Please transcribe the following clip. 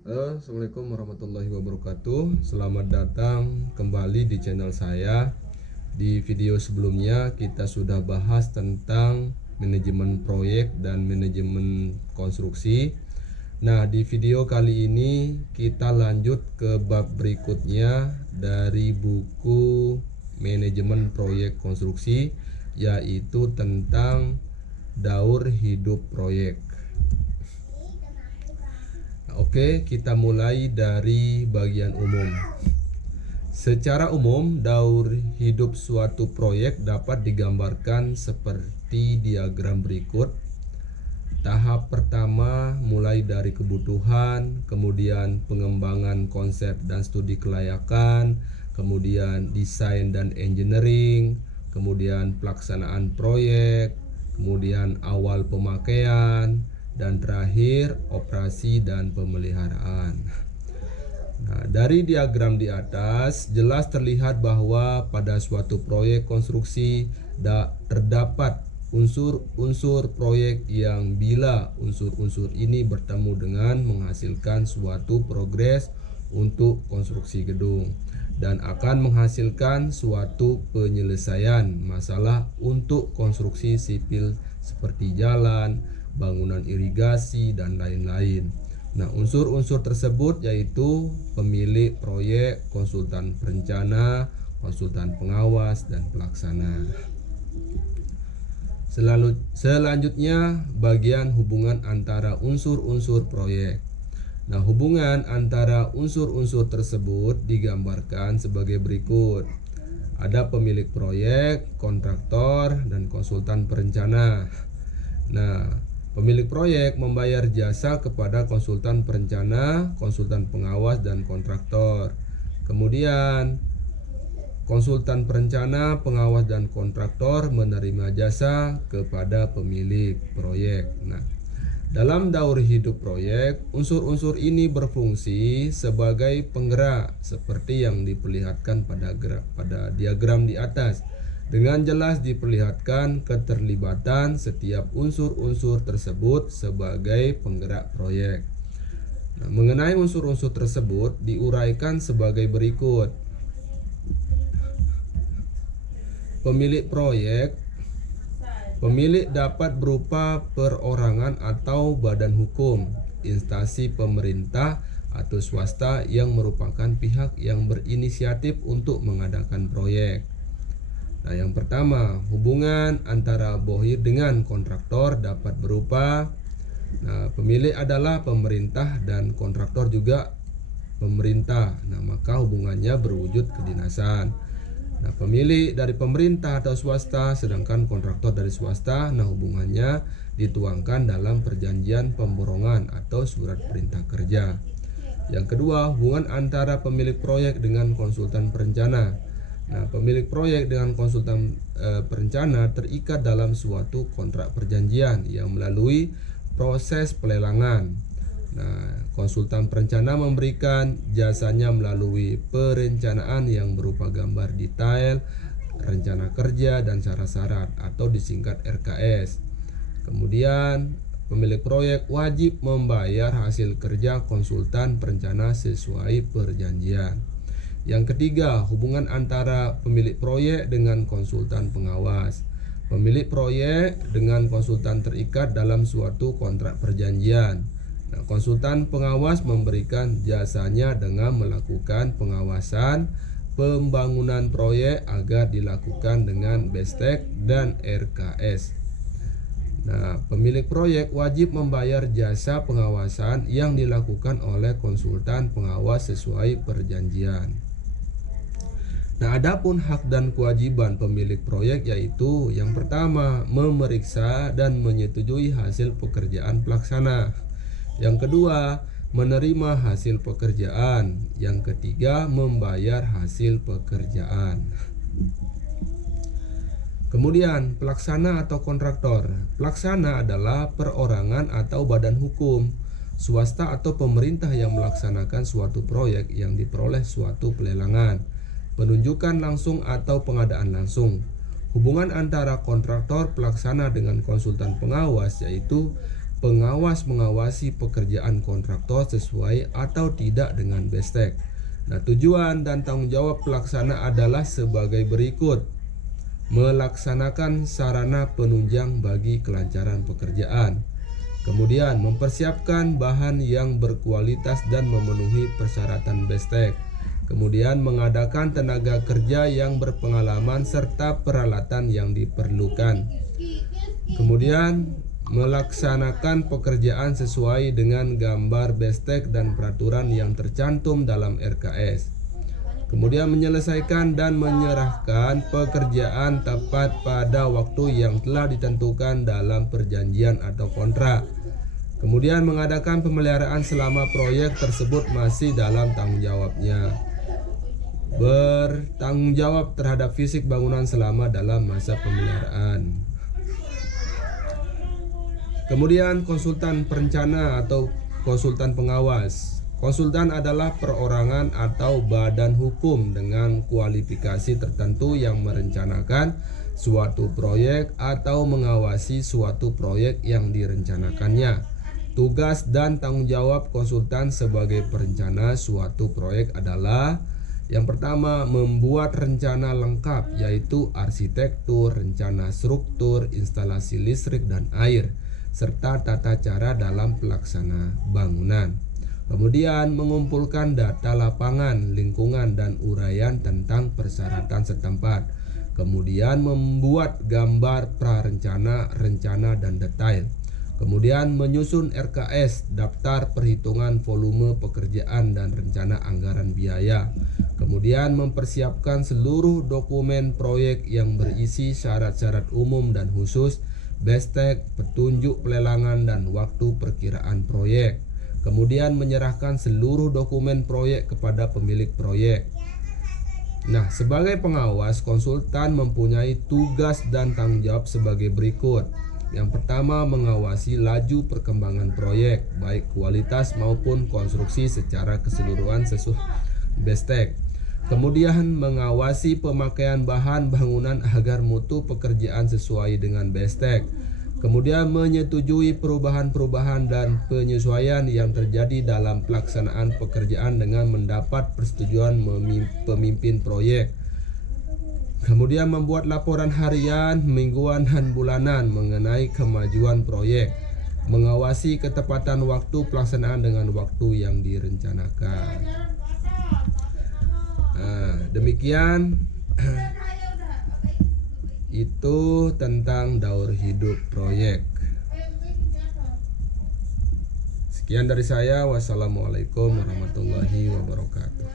Halo, Assalamualaikum warahmatullahi wabarakatuh. Selamat datang kembali di channel saya. Di video sebelumnya kita sudah bahas tentang manajemen proyek dan manajemen konstruksi. Nah, di video kali ini kita lanjut ke bab berikutnya dari buku manajemen proyek konstruksi, yaitu tentang daur hidup proyek. Oke, kita mulai dari bagian umum. Secara umum, daur hidup suatu proyek dapat digambarkan seperti diagram berikut. Tahap pertama mulai dari kebutuhan, kemudian pengembangan konsep dan studi kelayakan, kemudian desain dan engineering, kemudian pelaksanaan proyek, kemudian awal pemakaian, dan terakhir operasi dan pemeliharaan. Nah, dari diagram di atas jelas terlihat bahwa pada suatu proyek konstruksi terdapat unsur-unsur proyek yang bila unsur-unsur ini bertemu dengan menghasilkan suatu progres untuk konstruksi gedung dan akan menghasilkan suatu penyelesaian masalah untuk konstruksi sipil seperti jalan, bangunan irigasi, dan lain-lain. Nah, unsur-unsur tersebut yaitu pemilik proyek, konsultan perencana, konsultan pengawas, dan pelaksana. Selanjutnya bagian hubungan antara unsur-unsur proyek. Nah, hubungan antara unsur-unsur tersebut digambarkan sebagai berikut. Ada pemilik proyek, kontraktor, dan konsultan perencana. Nah, pemilik proyek membayar jasa kepada konsultan perencana, konsultan pengawas, dan kontraktor. Kemudian konsultan perencana, pengawas, dan kontraktor menerima jasa kepada pemilik proyek. Nah, dalam daur hidup proyek, unsur-unsur ini berfungsi sebagai penggerak seperti yang diperlihatkan pada diagram di atas. Dengan jelas diperlihatkan keterlibatan setiap unsur-unsur tersebut sebagai penggerak proyek. Nah, mengenai unsur-unsur tersebut diuraikan sebagai berikut. Pemilik proyek. Pemilik dapat berupa perorangan atau badan hukum, instansi pemerintah atau swasta yang merupakan pihak yang berinisiatif untuk mengadakan proyek. Nah, yang pertama, hubungan antara bohir dengan kontraktor dapat berupa pemilik adalah pemerintah dan kontraktor juga pemerintah. Nah, maka hubungannya berwujud kedinasan. Nah, pemilik dari pemerintah atau swasta sedangkan kontraktor dari swasta, nah hubungannya dituangkan dalam perjanjian pemborongan atau surat perintah kerja. Yang kedua, hubungan antara pemilik proyek dengan konsultan perencana. Nah, pemilik proyek dengan konsultan perencana terikat dalam suatu kontrak perjanjian yang melalui proses pelelangan. Nah, konsultan perencana memberikan jasanya melalui perencanaan yang berupa gambar detail, rencana kerja, dan syarat-syarat atau disingkat RKS. Kemudian, pemilik proyek wajib membayar hasil kerja konsultan perencana sesuai perjanjian. Yang ketiga, hubungan antara pemilik proyek dengan konsultan pengawas. Pemilik proyek dengan konsultan terikat dalam suatu kontrak perjanjian. Nah, konsultan pengawas memberikan jasanya dengan melakukan pengawasan pembangunan proyek agar dilakukan dengan BESTEK dan RKS. Nah, pemilik proyek wajib membayar jasa pengawasan yang dilakukan oleh konsultan pengawas sesuai perjanjian. Nah, adapun hak dan kewajiban pemilik proyek yaitu yang pertama, memeriksa dan menyetujui hasil pekerjaan pelaksana. Yang kedua, menerima hasil pekerjaan. Yang ketiga, membayar hasil pekerjaan. Kemudian, pelaksana atau kontraktor. Pelaksana adalah perorangan atau badan hukum, swasta atau pemerintah yang melaksanakan suatu proyek yang diperoleh suatu pelelangan, penunjukan langsung atau pengadaan langsung. Hubungan antara kontraktor pelaksana dengan konsultan pengawas yaitu Pengawas mengawasi pekerjaan kontraktor sesuai atau tidak dengan BESTEK. Nah, tujuan dan tanggung jawab pelaksana adalah sebagai berikut. Melaksanakan sarana penunjang bagi kelancaran pekerjaan. Kemudian mempersiapkan bahan yang berkualitas dan memenuhi persyaratan BESTEK. Kemudian mengadakan tenaga kerja yang berpengalaman serta peralatan yang diperlukan. Kemudian melaksanakan pekerjaan sesuai dengan gambar BESTEK dan peraturan yang tercantum dalam RKS. Kemudian menyelesaikan dan menyerahkan pekerjaan tepat pada waktu yang telah ditentukan dalam perjanjian atau kontrak. Kemudian mengadakan pemeliharaan selama proyek tersebut masih dalam tanggung jawabnya. Bertanggung jawab terhadap fisik bangunan selama dalam masa pemeliharaan. Kemudian konsultan perencana atau konsultan pengawas. Konsultan adalah perorangan atau badan hukum dengan kualifikasi tertentu yang merencanakan suatu proyek atau mengawasi suatu proyek yang direncanakannya. Tugas dan tanggung jawab konsultan sebagai perencana suatu proyek adalah: yang pertama, membuat rencana lengkap, yaitu arsitektur, rencana struktur, instalasi listrik dan air, serta tata cara dalam pelaksana bangunan. Kemudian mengumpulkan data lapangan, lingkungan, dan uraian tentang persyaratan setempat. Kemudian membuat gambar prarencana, rencana, dan detail. Kemudian menyusun RKS, daftar perhitungan volume pekerjaan dan rencana anggaran biaya. Kemudian mempersiapkan seluruh dokumen proyek yang berisi syarat-syarat umum dan khusus, BESTEK, petunjuk pelelangan, dan waktu perkiraan proyek. Kemudian menyerahkan seluruh dokumen proyek kepada pemilik proyek. Nah, sebagai pengawas, konsultan mempunyai tugas dan tanggung jawab sebagai berikut. Yang pertama, mengawasi laju perkembangan proyek, baik kualitas maupun konstruksi secara keseluruhan sesuai BESTEK. Kemudian mengawasi pemakaian bahan bangunan agar mutu pekerjaan sesuai dengan BESTEK. Kemudian menyetujui perubahan-perubahan dan penyesuaian yang terjadi dalam pelaksanaan pekerjaan dengan mendapat persetujuan pemimpin proyek. Kemudian membuat laporan harian, mingguan, dan bulanan mengenai kemajuan proyek. Mengawasi ketepatan waktu pelaksanaan dengan waktu yang direncanakan. Demikian itu tentang daur hidup proyek. Sekian dari saya. Wassalamualaikum warahmatullahi wabarakatuh.